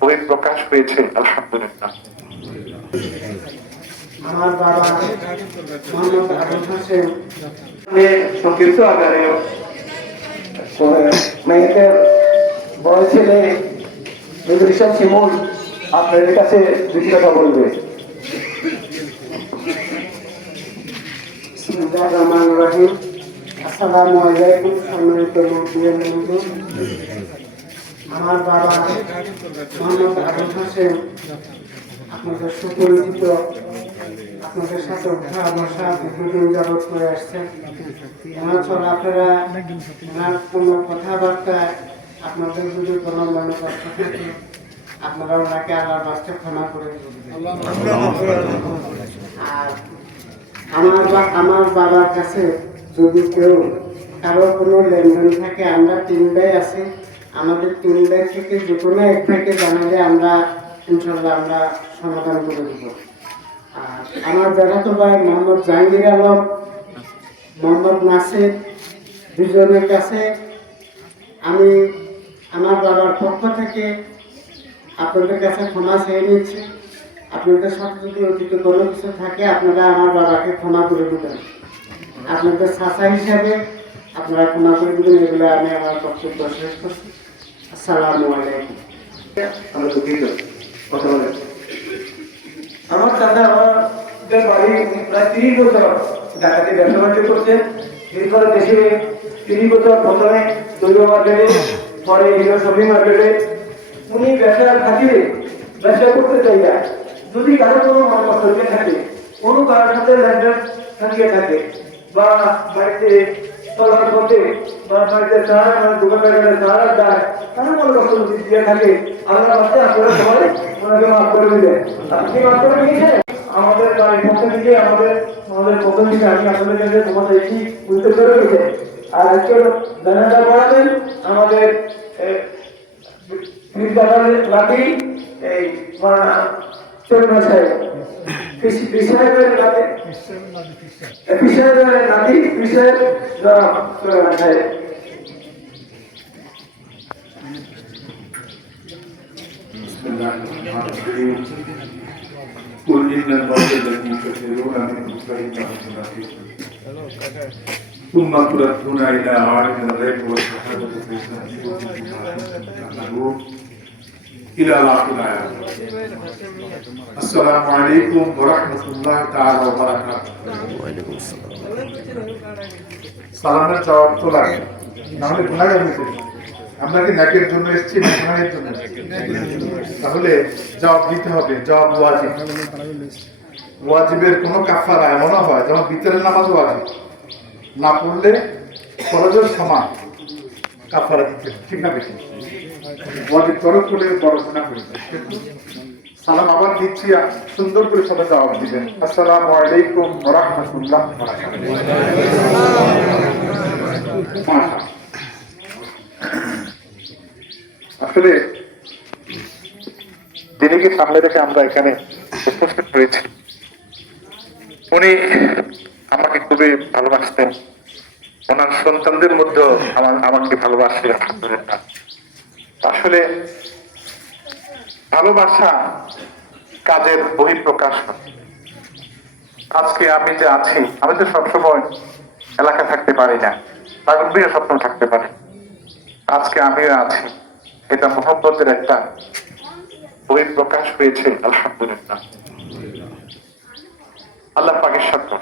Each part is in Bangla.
বহিঃপ্রকাশ হয়েছে। আলহামদুলিল্লাহ। আমার বাবা মোহাম্মদ আবুল হাসেম সংক্ষিপ্ত আকারে মেয়েদের বড় ছেলে রিশাদ শিমুল আপনাদের কাছে দুটি কথা বলবে। বিসমিল্লাহির রহমানির রহিম। আসসালামু আলাইকুম সম্মানিত মুসলিম। আমার বাবা মোহাম্মদ আবুল হাসেম আপনাদের সুপরিচিত, আপনাদের সাথে উঠা বসা দীর্ঘদিন যাবৎ করে আসছেন। ওনার চলাফেরা, ওনার কোনো কথাবার্তায় আপনাদের যদি কোনো মনে কষ্ট থাকে আপনারা ওনাকে আল্লাহর বাস্তে ক্ষমা করে দেবেন। আর আমার বাবার কাছে যদি কেউ কারো কোনো লেনদেন থাকে, আমরা 3 ভাই আছি, আমাদের 3 ভাই থেকে যে কোনো এক ভাইকে জানালে আমরা ইনশাল্লাহ আমরা সমাধান করে দেব। আর আমার জ্যাঠাতো ভাই মোহাম্মদ জাহাঙ্গীর আলম, মোহাম্মদ নাসির, দুজনের কাছে আমি আমার বাবার পক্ষ থেকে আপনাদের কাছে ক্ষমা চেয়ে নিচ্ছি। আপনাদের সাথে যদি অতীতে কোনো কিছু থাকে আপনারা আমার বাবাকে ক্ষমা করে দেবেন। আপনাদের চাচা হিসাবে আপনারা ক্ষমা করে দেবেন। এগুলো আমি আমার বক্তব্য শেষ করছি। আসসালামু আলাইকুম। আমরা দুঃখিত কথা বলেন। আমার দাদা আমাদের বাড়ি প্রায় 30 বছর ঢাকাতে ব্যবসা বাণিজ্য করছেন। এরপরে দেশে 30 বছর প্রথমে দৈব মার্কেটে, পরে হিরো শপিং মার্কেটে উনি ব্যবসার খাতিরে ব্যবসা করতে চাই না। যদি কারো কোনো মতামত থাকে, কোনো কারোর সাথে লেনদেন থাকিয়ে থাকে বা বাড়িতে চলার পথে বা বাড়িতে সাহারা দোকানদারে সাহারা দেয়, কারো কোনো রকম যদি দিয়ে থাকে আল্লাহ রাস্তায় আপনারা সবাই ওনাকে মাফ করে দিলেন। আপনি মাফ করে দিয়েছেন। আমাদের বাড়ির পক্ষ থেকে আমাদের পক্ষ থেকে আমি আপনাদের কাছে তোমাদের একটি উল্লেখ করে দিতে। আর আজকে জানাজা পড়াবেন আমাদের লাঠি এই চরমা সাহেব সাহেবের নাতি সাহেব সাহেব। قل إن الموت الذي تفرون منه فإنه ملاقيكم ثم تردون إلى عالم الغيب والشهادة فينبئكم بما كنتم تعملون إلى آخر الآيات. السلام عليكم ورحمة الله تعالى وبركاته. وعليكم السلام. সালামের জবাব তো লাগে না হলে গুনাহগার হইতে। আমরা কি নাকের জন্য এসেছি না গুনাহের জন্য? তাহলে জবাব দিতে হবে। জবাব ওয়াজিব। ওয়াজিবের কোনো কাফারা এমনও হয় যেমন বিতরের নামাজ ওয়াজিব, না পড়লে ফরজের সমান কাফারা দিতে, ঠিক না বেশি? ওয়াজিব তরফ করে পড়াশোনা করেছে। সালাম আবার দিচ্ছি, সুন্দর করে সবাই জবাব দিবেন। আসসালামু আলাইকুম ওয়া রাহমাতুল্লাহ ওয়া বারাকাতুহু। আসলে যিনিকে সামনে রেখে আমরা এখানে উপস্থিত হয়েছি, উনি আমাকে খুবই ভালোবাসতেন। ওনার সন্তানদের মধ্যেও আমাকে ভালোবাসে। আলহামদুলিল্লাহ। আসলে ভালোবাসা কাজের বহিঃপ্রকাশ। আজকে আমি যে আছি, আমি তো সবসময় এলাকা থাকতে পারি না, গম্ভীর স্বপ্ন থাকতে পারে। আজকে আমিও আছি, এটা মোহাম্মতের একটা বহিঃপ্রকাশ হয়েছে। আলহামদুলিল্লাহ। আল্লাহ পাকের সাথে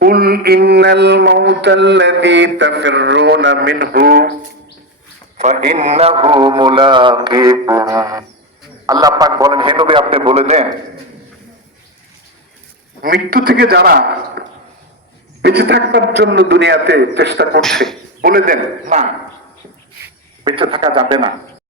কুল ইন্নাল মাউতাল্লাযী তাফিররুনা মিনহু ফাইন্নাহু মুলাকীকুম। আল্লাহ পাক বলেন, হে নবী আপনি বলে দেন, মৃত্যু থেকে যারা বেঁচে থাকবার জন্য দুনিয়াতে চেষ্টা করছে, বলে দেন না, বেঁচে থাকা যাবে না।